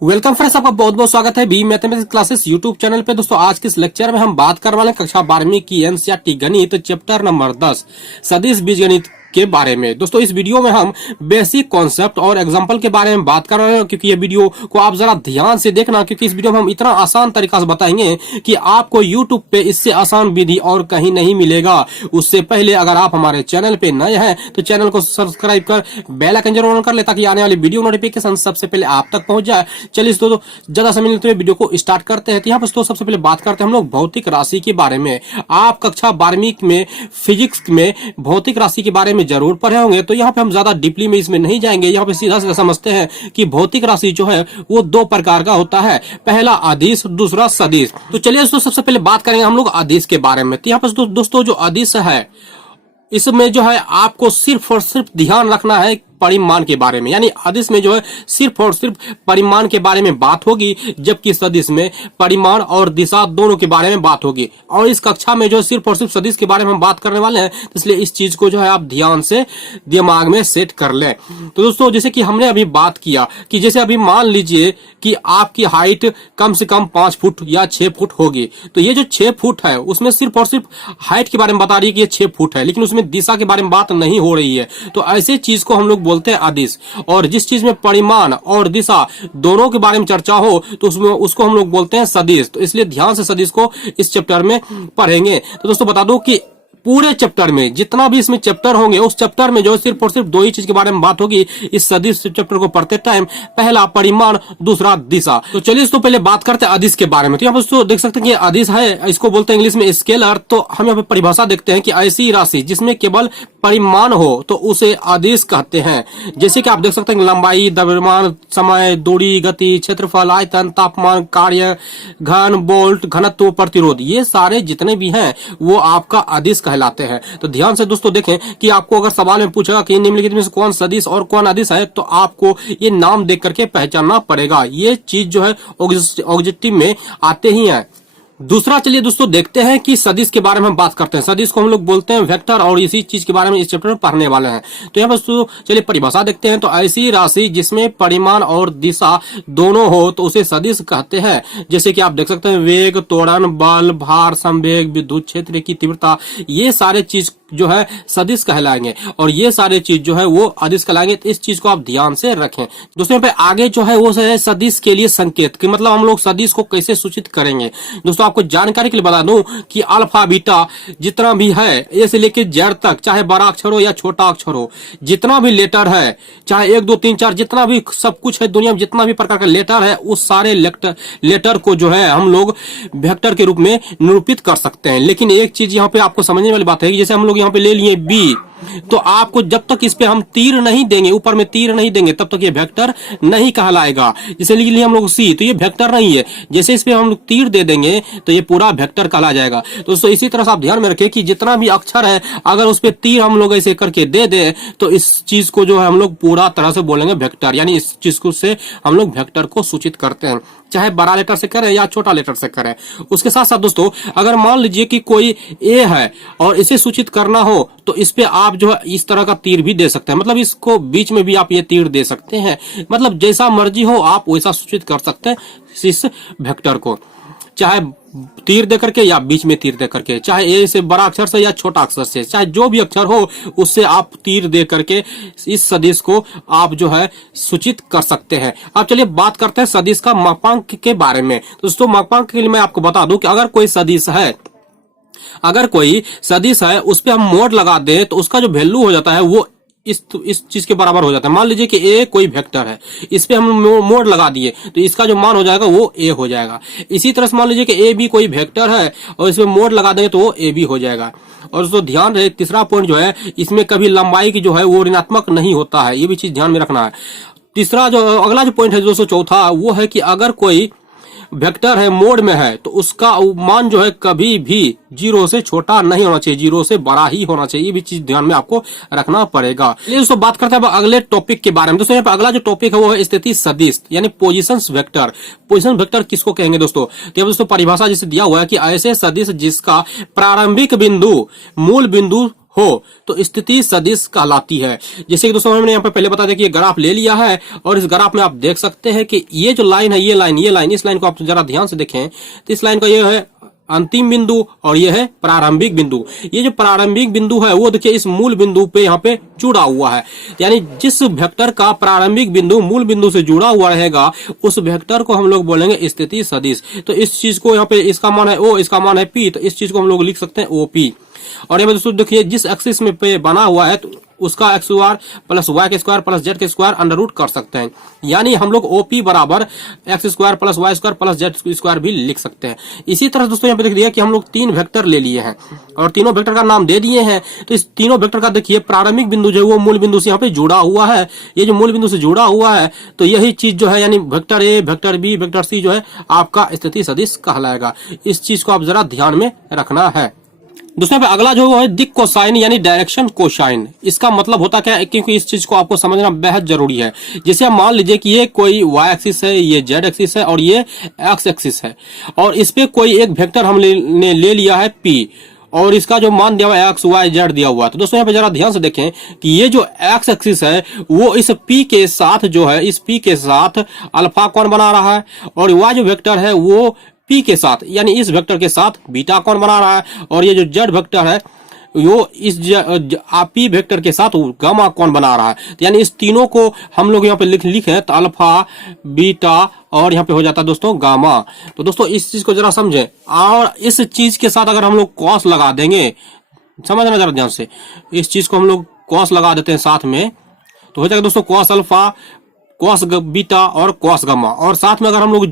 Welcome friends, आपका बहुत बहुत स्वागत है B mathematics classes YouTube channel पे। दोस्तों आज के इस लेक्चर में हम बात करने वाले हैं कक्षा 12वीं की एनसीईआरटी गणित चैप्टर नंबर 10 सदिश बीजगणित के बारे में। दोस्तों इस वीडियो में हम बेसिक कॉन्सेप्ट और एग्जांपल के बारे में बात कर रहे हैं, क्योंकि ये वीडियो को आप जरा ध्यान से देखना, क्योंकि इस वीडियो में हम इतना आसान तरीका से बताएंगे कि आपको यूट्यूब पे इससे आसान विधि और कहीं नहीं मिलेगा। उससे पहले अगर आप हमारे चैनल पे नए हैं तो चैनल को सब्सक्राइब कर बेल आइकन जरूर ऑन कर ले, ताकि आने वाली वीडियो नोटिफिकेशन सबसे पहले आप तक पहुंच जाए। चलिए दोस्तों ज्यादा समय लेते हुए वीडियो को स्टार्ट करते हैं। तो यहाँ पर सबसे पहले बात करते हैं हम लोग भौतिक राशि के बारे में। आप कक्षा 12वीं में फिजिक्स में भौतिक राशि के बारे में जरूर पढ़े होंगे, तो यहाँ पे हम ज्यादा डीपली में इसमें नहीं जाएंगे। यहाँ पे सीधा सीधा समझते हैं कि भौतिक राशि जो है वो दो प्रकार का होता है, पहला अदिश, दूसरा सदिश। तो चलिए दोस्तों सबसे पहले बात करेंगे हम लोग अदिश के बारे में। तो यहाँ पर दोस्तों जो अदिश है इसमें जो है आपको सिर्फ और सिर्फ ध्यान रखना है परिमाण के बारे में, यानी अदिश में जो है सिर्फ और सिर्फ परिमाण के बारे में बात होगी, जबकि सदिश में परिमाण और दिशा दोनों के बारे में बात होगी। और इस कक्षा में जो सिर्फ और सिर्फ सदिश के बारे में हम बात करने वाले हैं, इसलिए इस चीज को जो है आप ध्यान से दिमाग में सेट कर लें। तो दोस्तों जैसे कि हमने अभी बात किया कि जैसे अभी मान लीजिए कि आपकी हाइट कम से कम 5 फुट या 6 फुट होगी, तो ये जो 6 फुट है उसमें सिर्फ और सिर्फ हाइट के बारे में बता रही है कि ये 6 फुट है, लेकिन उसमें दिशा के बारे में बात नहीं हो रही है। तो ऐसे चीज को हम लोग बोलते हैं अदिश। और जिस चीज में परिमाण और दिशा दोनों के बारे में चर्चा हो तो उसमें उसको हम लोग बोलते हैं सदिश। तो इसलिए ध्यान से सदिश को इस चैप्टर में पढ़ेंगे। तो दोस्तों बता दो कि पूरे चैप्टर में जितना भी इसमें चैप्टर होंगे, उस चैप्टर में जो सिर्फ और सिर्फ दो ही चीज के बारे में बात होगी इस सदिश चैप्टर को पढ़ते टाइम, पहला परिमाण, दूसरा दिशा। तो चलिए इसको पहले बात करते हैं अदिश के बारे में। तो यहाँ पर देख सकते हैं कि अदिश है, इसको बोलते हैं इंग्लिश में स्केलर। तो हम यहाँ पे परिभाषा देखते हैं कि ऐसी राशि जिसमें केवल परिमाण हो तो उसे अदिश कहते हैं। जैसे कि आप देख सकते हैं लंबाई, द्रव्यमान, समय, दूरी, गति, क्षेत्रफल, आयतन, तापमान, कार्य, घन, वोल्ट, घनत्व, प्रतिरोध, ये सारे जितने भी हैं वो आपका अदिश कहलाते हैं। तो ध्यान से दोस्तों देखें कि आपको अगर सवाल में पूछेगा कि निम्नलिखित में से कौन सदिश और कौन अदिश है, तो आपको ये नाम देख करके पहचानना पड़ेगा। ये चीज जो है ऑब्जेक्टिव में आते ही है। दूसरा चलिए दोस्तों देखते हैं कि सदिश के बारे में हम बात करते हैं। सदिश को हम लोग बोलते हैं वेक्टर, और इसी चीज के बारे में इस चैप्टर में पढ़ने वाले हैं। तो यहाँ पर चलिए परिभाषा देखते हैं। तो ऐसी राशि जिसमें परिमाण और दिशा दोनों हो तो उसे सदिश कहते हैं। जैसे कि आप देख सकते हैं वेग, त्वरण, बल, भार, संवेग, विद्युत क्षेत्र की तीव्रता, ये सारे चीज जो है सदिश कहलाएंगे, और ये सारे चीज जो है वो अदिश कहलाएंगे। तो इस चीज को आप ध्यान से रखें। दोस्तों यहाँ पे आगे जो है वो है सदिश के लिए संकेत, कि मतलब हम लोग सदिश को कैसे सूचित करेंगे। दोस्तों आपको जानकारी के लिए बता दूं कि अल्फा बीटा जितना भी है, ए से लेके जेड तक, चाहे बड़ा अक्षर हो या छोटा अक्षर हो, जितना भी लेटर है, चाहे 1 2 3 4 जितना भी सब कुछ है दुनिया में, जितना भी प्रकार का लेटर है, उस सारे लेटर को जो है हम लोग वेक्टर के रूप में निरूपित कर सकते हैं। लेकिन एक चीज यहाँ पे आपको समझने वाली बात है कि जैसे हम लोग यहाँ पे ले लिए बी, तो आपको जब तक इस पे हम तीर नहीं देंगे, ऊपर में तीर नहीं देंगे, तब तक ये वेक्टर नहीं कहलाएगा। जैसे लिख लिए हम लोग सी, तो ये वेक्टर नहीं है। जैसे इस पे हम लोग तीर दे देंगे तो ये पूरा वेक्टर कहला जाएगा। तो दोस्तों इसी तरह से आप ध्यान में रखें कि जितना भी अक्षर है, अगर उस पे तीर हम लोग ऐसे करके दे दे तो इस चीज को जो है हम लोग पूरा तरह से बोलेंगे वेक्टर, यानी इस चीज को से हम लोग वेक्टर को सूचित करते हैं, चाहे बड़ा लेटर से करें या छोटा लेटर से करें। उसके साथ साथ दोस्तों अगर मान लीजिए कि कोई ए है और इसे सूचित करना हो, तो इस पे आप जो है इस तरह का तीर भी दे सकते हैं, मतलब इसको बीच में भी आप ये तीर दे सकते हैं। मतलब जैसा मर्जी हो आप वैसा सूचित कर सकते हैं इस वेक्टर को, चाहे तीर दे करके या बीच में तीर दे करके, चाहे ए से बड़ा अक्षर से या छोटा अक्षर से, चाहे जो भी अक्षर हो उससे आप तीर दे करके इस सदिश को आप जो है सूचित कर सकते हैं। अब चलिए बात करते हैं सदिश का मापांक के बारे में। दोस्तों मापांक के लिए मैं आपको बता दूं कि अगर कोई सदिश है, उस पर हम मोड लगा दें तो उसका जो वैल्यू हो जाता है वो इस चीज के बराबर हो जाता है। मान लीजिए कि ए कोई वेक्टर है, इस पे हम मोड लगा दिए तो इसका जो मान हो जाएगा वो ए हो जाएगा। इसी तरह से मान लीजिए कि ए बी कोई वेक्टर है और इसमें मोड लगा देंगे तो वो ए बी हो जाएगा। और दोस्तों ध्यान रहे तीसरा पॉइंट जो है, इसमें कभी लंबाई की जो है वो ऋणात्मक नहीं होता है, ये भी चीज ध्यान में रखना है। तीसरा जो अगला जो पॉइंट है दोस्तों चौथा, वो है कि अगर कोई वेक्टर है मोड में है तो उसका मान जो है कभी भी 0 से छोटा नहीं होना चाहिए, 0 से बड़ा ही होना चाहिए। ये भी चीज ध्यान में आपको रखना पड़ेगा। चलिए दोस्तों बात करते हैं अब अगले टॉपिक के बारे में। दोस्तों यहाँ पे अगला जो टॉपिक है वो है स्थिति सदिश, यानी पोजीशन वेक्टर। पोजीशन वेक्टर किसको कहेंगे दोस्तों? तो दोस्तों परिभाषा जैसे दिया हुआ है कि ऐसे सदिश जिसका प्रारंभिक बिंदु मूल बिंदु हो तो स्थिति सदिश कहलाती है। जैसे कि दोस्तों हमने यहाँ पे पहले बता दिया कि ये ग्राफ ले लिया है और इस ग्राफ में आप देख सकते हैं कि ये जो लाइन है, ये लाइन इस लाइन को आप जरा ध्यान से देखें तो इस लाइन का ये है अंतिम बिंदु और ये है प्रारंभिक बिंदु। ये जो प्रारंभिक बिंदु है वो देखिए इस मूल बिंदु पे यहाँ पे जुड़ा हुआ है, यानी जिस वेक्टर का प्रारंभिक बिंदु मूल बिंदु से जुड़ा हुआ रहेगा उस वेक्टर को हम लोग बोलेंगे स्थिति सदिश। तो इस चीज को यहाँ पे इसका मान है ओ, इसका मान है पी, तो इस चीज को हम लोग लिख सकते हैं ओपी। और यहाँ पे दोस्तों देखिए जिस एक्सिस में पे बना हुआ है तो उसका एक्स स्क्वायर प्लस वाई के स्क्वायर प्लस जेड के स्क्वायर अंडर रूट कर सकते हैं, यानी हम लोग ओपी बराबर X square plus Y square plus Z square भी लिख सकते हैं। इसी तरह दोस्तों यहाँ पे देख दिया कि हम लोग 3 वेक्टर ले लिए हैं और तीनों वेक्टर का नाम दे दिए हैं। तो इस तीनों वेक्टर का देखिए प्रारंभिक बिंदु जो है वो मूल बिंदु से यहाँ पे जुड़ा हुआ है। ये जो मूल बिंदु से जुड़ा हुआ है तो यही चीज जो है यानी vector A, vector B, vector C जो है आपका स्थिति सदिश कहलाएगा। इस चीज को आप जरा ध्यान में रखना है। दूसरे पे अगला जो है दिक कोसाइन यानी डायरेक्शन कोसाइन। इसका मतलब होता क्या है, क्योंकि इस चीज को आपको समझना बेहद जरूरी है। जैसे आप मान लीजिए कि ये कोई वाई एक्सिस है, ये जेड एक्सिस है और ये एक्स एक्सिस है और इस पे कोई एक वेक्टर हमने ले लिया है पी और इसका जो मान दिया हुआ है एक्स वाई जेड दिया हुआ है। तो दोस्तों यहाँ पे जरा ध्यान से देखें कि ये जो एक्स एक्सिस है वो इस पी के साथ जो है इस पी के साथ अल्फा कोण बना रहा है और वाई जो वेक्टर है वो पी के साथ यानी इस वेक्टर के साथ बीटा कोण बना रहा है और ये जो जेड वेक्टर है वो इस पी वेक्टर के साथ गामा कोण बना रहा है। तो यानी इस तीनों को हम लोग यहाँ पे लिखे तो अल्फा बीटा और यहाँ पे हो जाता है दोस्तों गामा। तो दोस्तों इस चीज को जरा समझें और इस चीज के साथ अगर हम लोग कॉस लगा देंगे, समझना जरा ध्यान से, इस चीज को हम लोग कॉस लगा देते हैं साथ में तो हो जाएगा दोस्तों कॉस अल्फा, कॉस बीटा और कॉस गामा और साथ में अगर हम लोग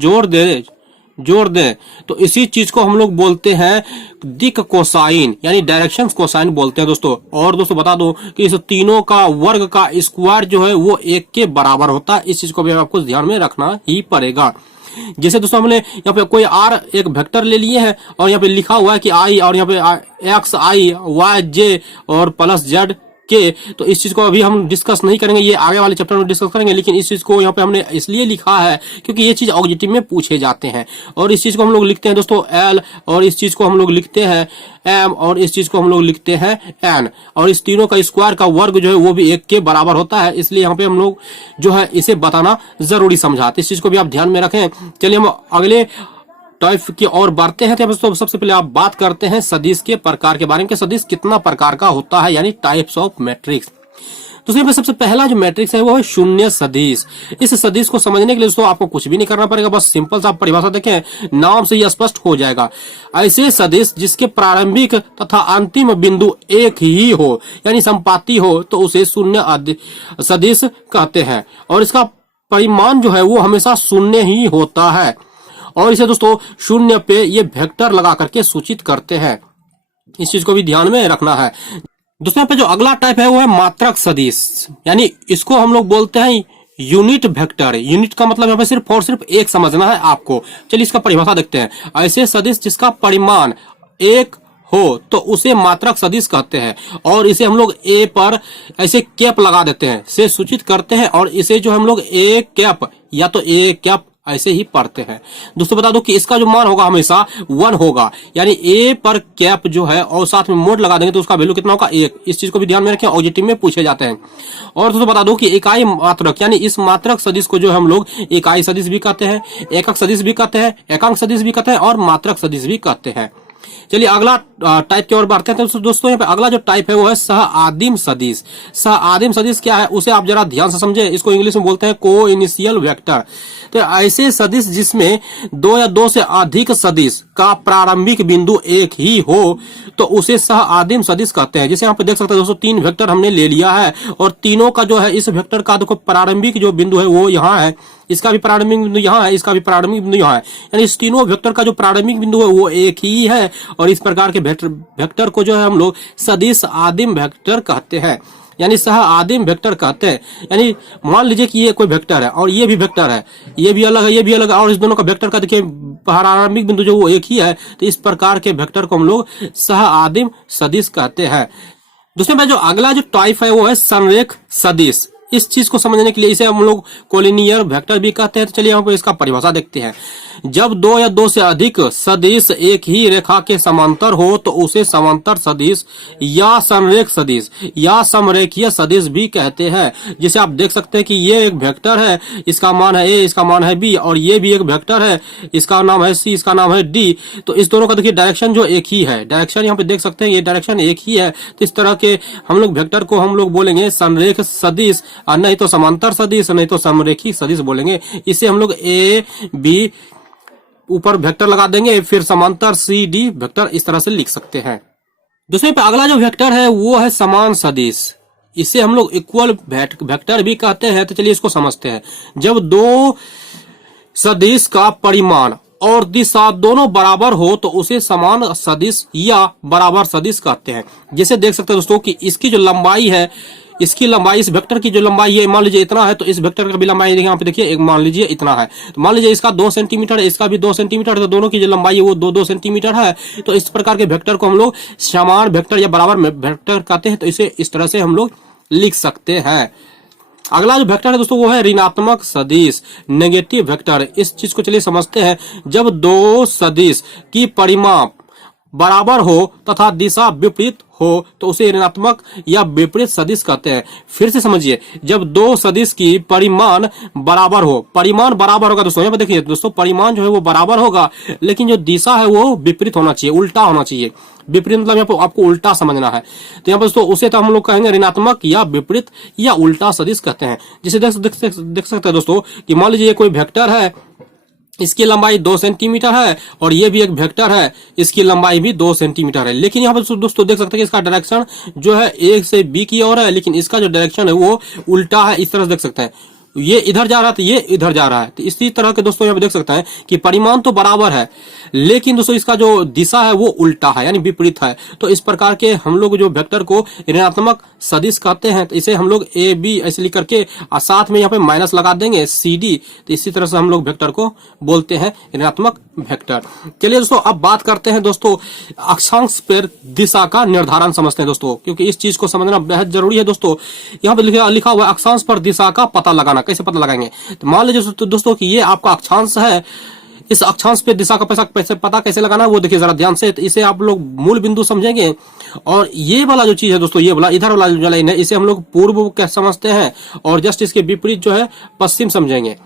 जोड़ दें तो इसी चीज को हम लोग बोलते हैं दिक कोसाइन यानी डायरेक्शन कोसाइन बोलते हैं दोस्तों। और दोस्तों बता दो कि इस तीनों का वर्ग का स्क्वायर जो है वो 1 के बराबर होता है। इस चीज को भी आपको ध्यान में रखना ही पड़ेगा। जैसे दोस्तों हमने यहाँ पे कोई आर एक वेक्टर ले लिए हैं और यहाँ पे लिखा हुआ है कि आई और यहाँ पे एक्स आई वाई जे और प्लस जेड के, तो इस चीज को अभी हम डिस्कस नहीं करेंगे, ये आगे वाले चैप्टर में डिस्कस करेंगे। लेकिन इस चीज को यहाँ पे हमने इसलिए लिखा है क्योंकि ये चीज ऑब्जेक्टिव में पूछे जाते हैं और इस चीज को हम लोग लिखते हैं दोस्तों एल और इस चीज को हम लोग लिखते हैं एम और इस चीज को हम लोग लिखते हैं एन और इस तीनों का स्क्वायर का वर्ग जो है वो भी 1 के बराबर होता है। इसलिए यहाँ पे हम लोग जो है इसे बताना जरूरी समझा, इस चीज को भी आप ध्यान में रखें। चलिए हम अगले टाइप की और बढ़ते हैं। तो सबसे पहले आप बात करते हैं सदिश के प्रकार के बारे में कि सदिश कितना प्रकार का होता है यानी टाइप्स ऑफ मैट्रिक्स। तो सबसे पहला जो मैट्रिक्स है वो है शून्य सदिश। इस सदिश को समझने के लिए दोस्तों आपको कुछ भी नहीं करना पड़ेगा, बस सिंपल सा परिभाषा देखें, नाम से ही स्पष्ट हो जाएगा। ऐसे सदिश जिसके प्रारंभिक तथा अंतिम बिंदु एक ही हो यानी संपाती हो तो उसे शून्य सदिश कहते हैं और इसका परिमाण जो है वो हमेशा शून्य ही होता है और इसे दोस्तों शून्य पे ये वेक्टर लगा करके सूचित करते हैं। इस चीज को भी ध्यान में रखना है। दोस्तों यहाँ पे जो अगला टाइप है वो है मात्रक सदिश, यानी इसको हम लोग बोलते हैं यूनिट वेक्टर। यूनिट का मतलब यहाँ पे सिर्फ और सिर्फ एक समझना है आपको। चलिए इसका परिभाषा देखते हैं। ऐसे सदिश जिसका परिमाण 1 हो तो उसे मात्रक सदिश कहते हैं और इसे हम लोग ए पर ऐसे कैप लगा देते हैं से सूचित करते हैं और इसे जो हम लोग ए कैप या तो ए कैप ऐसे ही पढ़ते हैं। दोस्तों बता दो कि इसका जो मान होगा हमेशा 1 होगा, यानी ए पर कैप जो है और साथ में मोड लगा देंगे तो उसका वैल्यू कितना होगा 1। इस चीज को भी ध्यान में रखें, ऑब्जेक्टिव में पूछे जाते हैं। और दोस्तों बता दो कि इकाई मात्रक यानी इस मात्रक सदिश को जो हम लोग इकाई सदिश भी कहते हैं, एकक सदिश भी कहते हैं, एकांक सदिश भी कहते हैं और मात्रक सदिश भी कहते हैं। चलिए अगला टाइप की ओर बढ़ते हैं। तो दोस्तों यहाँ पे अगला जो टाइप है वो है सह आदिम सदिश। सह आदिम सदिश क्या है उसे आप जरा ध्यान से समझे। इसको इंग्लिश में बोलते हैं को इनिशियल वेक्टर। तो ऐसे सदिश जिसमें 2 या 2 से अधिक सदिश का प्रारंभिक बिंदु एक ही हो तो उसे सह आदिम सदिश कहते हैं। जैसे यहाँ पे देख सकते हैं दोस्तों 3 वेक्टर हमने ले लिया है और तीनों का जो है इस वेक्टर का देखो प्रारंभिक जो बिंदु है वो यहाँ है, इसका भी प्रारंभिक बिंदु यहाँ है, इसका भी प्रारंभिक बिंदु यहाँ है, यानी इस तीनों वेक्टर का जो प्रारंभिक बिंदु है वो एक ही है और इस प्रकार के वेक्टर को जो है हम लोग सदिश आदिम वेक्टर कहते हैं यानी सह आदिम वेक्टर कहते हैं। यानी मान लीजिए कि ये कोई वेक्टर है और ये भी वेक्टर है, ये भी अलग है, ये भी अलग है और इस दोनों का वेक्टर का देखिए प्रारंभिक बिंदु जो वो एक ही है, तो इस प्रकार के वेक्टर को हम लोग सह आदिम सदिश कहते हैं। दूसरे में जो अगला जो टाइप है वो है संरेख सदिश। इस चीज को समझने के लिए इसे हम लोग कोलिनियर वेक्टर भी कहते हैं। तो चलिए यहाँ पर इसका परिभाषा देखते हैं। जब दो या दो से अधिक सदिश एक ही रेखा के समांतर हो तो उसे समांतर सदिश या संरेख सदिश या समरेखीय सदिश भी कहते हैं। जिसे आप देख सकते हैं कि ये एक वेक्टर है, इसका मान है a, इसका मान है b, और ये भी एक वेक्टर है, इसका नाम है c, इसका नाम है d। तो इस दोनों का देखिए डायरेक्शन जो एक ही है, डायरेक्शन यहाँ पे देख सकते हैं, ये डायरेक्शन एक ही है। तो इस तरह के हम लोग वेक्टर को हम लोग बोलेंगे संरेख सदिश, और नहीं तो समांतर सदिश, नहीं तो समरेखी सदिश बोलेंगे। इसे हम लोग a b ऊपर वेक्टर लगा देंगे, फिर समांतर सी डी वेक्टर इस तरह से लिख सकते हैं। दूसरे पे अगला जो वेक्टर है वो है समान सदिश, इसे हम लोग इक्वल वेक्टर भी कहते हैं। तो चलिए इसको समझते हैं। जब दो सदिश का परिमाण और दिशा दोनों बराबर हो तो उसे समान सदिश या बराबर सदिश कहते हैं। जैसे देख सकते हैं दोस्तों कि इसकी जो लंबाई है, इसकी लंबाई, इस वेक्टर की जो लंबाई है मान लीजिए इतना है, तो इस वेक्टर का भी लंबाई यहाँ पे देखिए एक मान लीजिए इतना है। तो मान लीजिए इसका 2 सेंटीमीटर है, इसका भी 2 सेंटीमीटर, तो दोनों की जो लंबाई है वो 2-2 सेंटीमीटर है। तो इस प्रकार के वेक्टर को हम लोग समान वेक्टर या बराबर वेक्टर कहते हैं। तो इसे इस तरह से हम लोग लिख सकते हैं। अगला जो वेक्टर है दोस्तों वो है ऋणात्मक सदिश, नेगेटिव वेक्टर। इस चीज को चलिए समझते हैं। जब दो सदिश की परिमाप बराबर हो तथा दिशा विपरीत हो तो उसे ऋणात्मक या विपरीत सदिश कहते हैं। फिर से समझिए, जब दो सदिश की परिमाण बराबर हो, परिमाण बराबर होगा दोस्तों, यहाँ पे देखिए दोस्तों परिमाण जो है वो बराबर होगा, लेकिन जो दिशा है वो विपरीत होना चाहिए, उल्टा होना चाहिए। विपरीत मतलब यहाँ पे आपको उल्टा समझना है। तो यहाँ पर दोस्तों उसे तो हम लोग कहेंगे ऋणात्मक या विपरीत या उल्टा सदिश कहते हैं। जिसे देख सकते हैं दोस्तों कि मान लीजिए कोई वेक्टर है, इसकी लंबाई 2 सेंटीमीटर है, और ये भी एक वेक्टर है, इसकी लंबाई भी 2 सेंटीमीटर है। लेकिन यहाँ पर दोस्तों देख सकते हैं कि इसका डायरेक्शन जो है ए से बी की ओर है, लेकिन इसका जो डायरेक्शन है वो उल्टा है। इस तरह से देख सकते हैं, ये इधर जा रहा है तो ये इधर जा रहा है। तो इसी तरह के दोस्तों यहाँ पे देख सकते हैं कि परिमाण तो बराबर है, लेकिन दोस्तों इसका जो दिशा है वो उल्टा है, यानी विपरीत है। तो इस प्रकार के हम लोग जो वेक्टर को ऋणात्मक सदिश कहते हैं। तो इसे हम लोग ए बी ऐसे लिख करके साथ में यहाँ पे माइनस लगा देंगे सी डी। तो इसी तरह से हम लोग वेक्टर को बोलते हैं ऋणात्मक वेक्टर। चलिए दोस्तों अब बात करते हैं दोस्तों अक्षांश पर दिशा का निर्धारण समझते हैं दोस्तों, क्योंकि इस चीज को समझना बेहद जरूरी है दोस्तों। यहाँ पे लिखा हुआ है अक्षांश पर दिशा का पता लगाना। कैसे पता लगाएंगे? तो मान लीजिए दोस्तों कि ये आपका अक्षांश है, इस अक्षांश पे दिशा का पता कैसे लगाना है वो देखिए जरा ध्यान से। तो इसे आप लोग मूल बिंदु समझेंगे, और ये वाला जो चीज है दोस्तों, ये वाला इधर वाला जो लाइन है इसे हम लोग पूर्व क्या समझते हैं, और जस्ट इसके विपरीत जो है पश्चिम समझेंगे।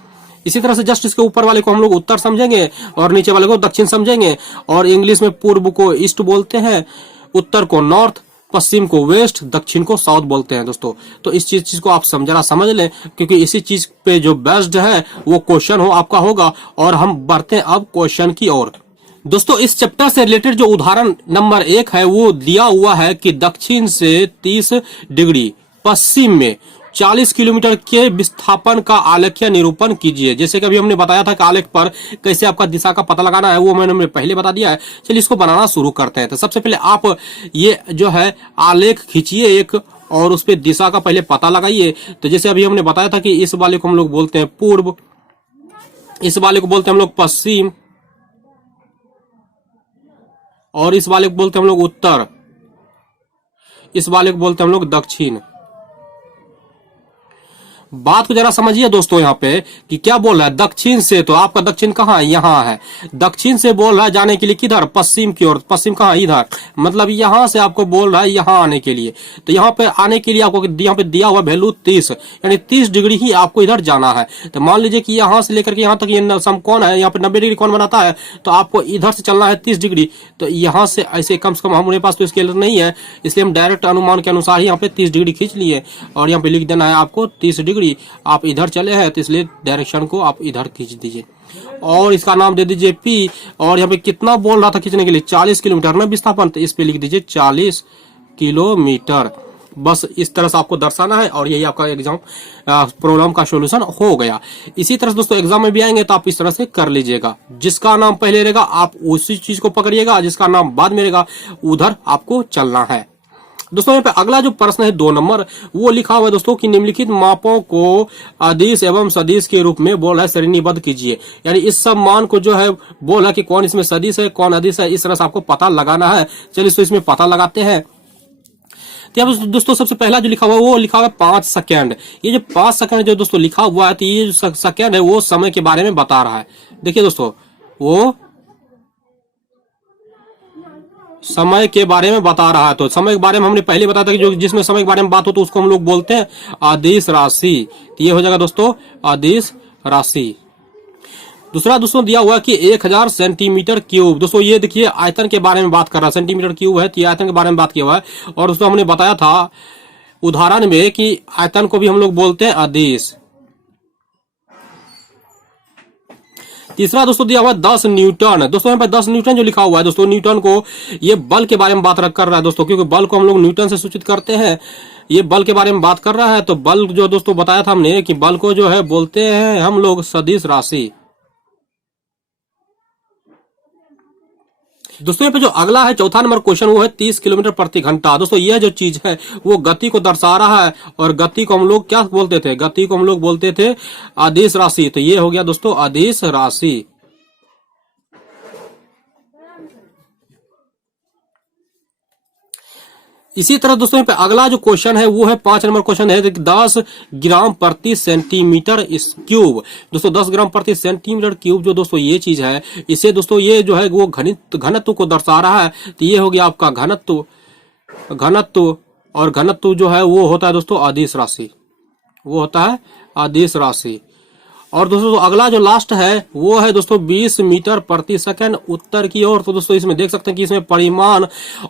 इसी तरह से जस्ट इसके ऊपर वाले को हम लोग उत्तर समझेंगे, और नीचे वाले को दक्षिण समझेंगे। और इंग्लिश में पूर्व को ईस्ट बोलते हैं, उत्तर को नॉर्थ, पश्चिम को वेस्ट, दक्षिण को साउथ बोलते हैं दोस्तों। तो इस चीज को आप जरा समझ लें, क्योंकि इसी चीज पे जो बेस्ड है वो क्वेश्चन आपका होगा। और हम बढ़ते हैं अब क्वेश्चन की ओर। दोस्तों इस चैप्टर से रिलेटेड जो उदाहरण नंबर 1 है वो दिया हुआ है कि दक्षिण से 30 डिग्री, पश्चिम में 40 किलोमीटर के विस्थापन का आलेखीय निरूपण कीजिए। जैसे कि अभी हमने बताया था कि आलेख पर कैसे आपका दिशा का पता लगाना है, वो मैंने पहले बता दिया है। चलिए इसको बनाना शुरू करते हैं। तो सबसे पहले आप ये जो है आलेख खींचिए एक, और उस पर दिशा का पहले पता लगाइए। तो जैसे अभी हमने बताया था कि इस वाले को हम लोग बोलते हैं पूर्व, इस वाले को बोलते हैं हम लोग पश्चिम, और इस वाले को बोलते हैं हम लोग उत्तर, इस वाले को बोलते हैं हम लोग दक्षिण। बात को जरा समझिए दोस्तों यहाँ पे कि क्या बोल रहा है दक्षिण से। तो आपका दक्षिण कहाँ है? यहाँ है। दक्षिण से बोल रहा है जाने के लिए किधर? पश्चिम की ओर। पश्चिम कहाँ? इधर। मतलब यहाँ से आपको बोल रहा है यहाँ आने के लिए। तो यहाँ पे आने के लिए आपको यहाँ पे दिया हुआ वैल्यू 30, यानी 30 डिग्री ही आपको इधर जाना है। तो मान लीजिए कि यहाँ से लेकर के यहाँ तक ये समकोण है, यहाँ पे 90 डिग्री कौन बनाता है, तो आपको इधर से चलना है 30 डिग्री। तो यहाँ से ऐसे कम से कम हमारे पास तो स्केलर नहीं है, इसलिए हम डायरेक्ट अनुमान के अनुसार ही यहाँ पे 30 डिग्री खींच लिए, और यहाँ पे लिख देना है आपको 30 डिग्री। आप इधर चले हैं तो इसलिए डायरेक्शन को आप इधर खींच दीजिए, और इसका नाम दे दीजिए P। और यहाँ पे कितना बोल रहा था खींचने के लिए? 40 किलोमीटर में विस्थापन, तो इस पे लिख दीजिए 40 किलोमीटर। बस इस तरह से आपको दर्शाना है, और यही आपका एग्जाम प्रॉब्लम का सॉल्यूशन हो गया। इसी तरह से दोस्तों एग्जाम में भी आएंगे तो आप इस तरह से कर लीजिएगा। जिसका नाम पहले रहेगा आप उसी चीज को पकड़िएगा, जिसका नाम बाद में रहेगा उधर आपको चलना है। दोस्तों यहाँ पे अगला जो प्रश्न है 2 नंबर, वो लिखा हुआ है दोस्तों कि निम्नलिखित मापों को अदिश एवं सदिश के रूप में बोल है श्रेणीबद्ध कीजिए। यानी इस सब मान को जो है बोल है कि कौन इसमें सदिश है कौन अदिश है, इस तरह से आपको पता लगाना है। चलिए तो इसमें पता लगाते हैं। तो यहाँ दोस्तों सबसे पहला जो लिखा हुआ है वो लिखा हुआ है 5 सेकेंड। ये जो 5 सेकेंड जो दोस्तों लिखा हुआ है, तो ये जो सेकेंड है वो समय के बारे में बता रहा है। देखिए दोस्तों वो समय के बारे में बता रहा है। तो समय के बारे में हमने पहले बताया था कि जो जिसमें समय के बारे में बात हो तो उसको हम लोग बोलते हैं अदिश राशि। तो ये हो जाएगा दोस्तों अदिश राशि। दूसरा दोस्तों दिया हुआ कि 1000 सेंटीमीटर क्यूब। दोस्तों ये देखिए आयतन के बारे में बात कर रहा है, सेंटीमीटर क्यूब है तो आयतन के बारे में बात किया हुआ है। और दोस्तों हमने बताया था उदाहरण में कि आयतन को भी हम लोग बोलते हैं अदिश। तीसरा दोस्तों दिया हुआ 10 न्यूटन। दोस्तों यहाँ पे 10 न्यूटन जो लिखा हुआ है दोस्तों, न्यूटन को ये बल के बारे में बात कर रहा है दोस्तों, क्योंकि बल को हम लोग न्यूटन से सूचित करते हैं। ये बल के बारे में बात कर रहा है। तो बल जो दोस्तों बताया था हमने कि बल को जो है बोलते हैं हम लोग सदिश राशि। दोस्तों यहाँ पे जो अगला है चौथा नंबर क्वेश्चन वो है 30 किलोमीटर प्रति घंटा। दोस्तों यह जो चीज है वो गति को दर्शा रहा है और गति को हम लोग क्या बोलते थे, गति को हम लोग बोलते थे अदिश राशि। तो ये हो गया दोस्तों अदिश राशि। इसी तरह दोस्तों यहाँ पे अगला जो क्वेश्चन है वो है 5 नंबर क्वेश्चन है 10 ग्राम प्रति सेंटीमीटर क्यूब। दोस्तों 10 ग्राम प्रति सेंटीमीटर क्यूब जो दोस्तों ये चीज है, इसे दोस्तों ये जो है वो घनत्व को दर्शा रहा है। तो ये हो गया आपका घनत्व और घनत्व जो है वो होता है दोस्तों अदिश राशि, वो होता है अदिश राशि। और दोस्तों अगला जो लास्ट है वो है दोस्तों 20 मीटर प्रति सेकंड उत्तर की ओर। तो दोस्तों इसमें देख सकते हैं कि इसमें परिमाण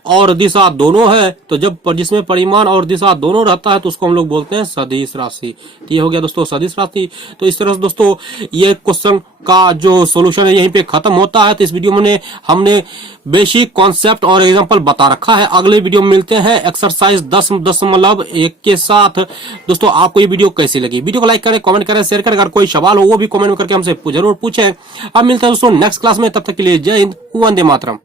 और दिशा दोनों है। तो जब जिसमें परिमाण और दिशा दोनों रहता है तो उसको हम लोग बोलते हैं सदिश राशि। तो ये हो गया दोस्तों सदिश राशि। तो इस तरह से दोस्तों ये क्वेश्चन का जो सोल्यूशन है यहीं पे खत्म होता है। तो इस वीडियो में हमने बेसिक कॉन्सेप्ट और एग्जाम्पल बता रखा है। अगले वीडियो में मिलते हैं एक्सरसाइज 10.1 के साथ। दोस्तों आपको ये वीडियो कैसी लगी, वीडियो को लाइक करें, कमेंट करें, शेयर करें। अगर कोई सवाल हो वो भी कमेंट करके हमसे जरूर पूछें। अब मिलते हैं दोस्तों नेक्स्ट क्लास में, तब तक के लिए जय हिंद, वंदे मातरम।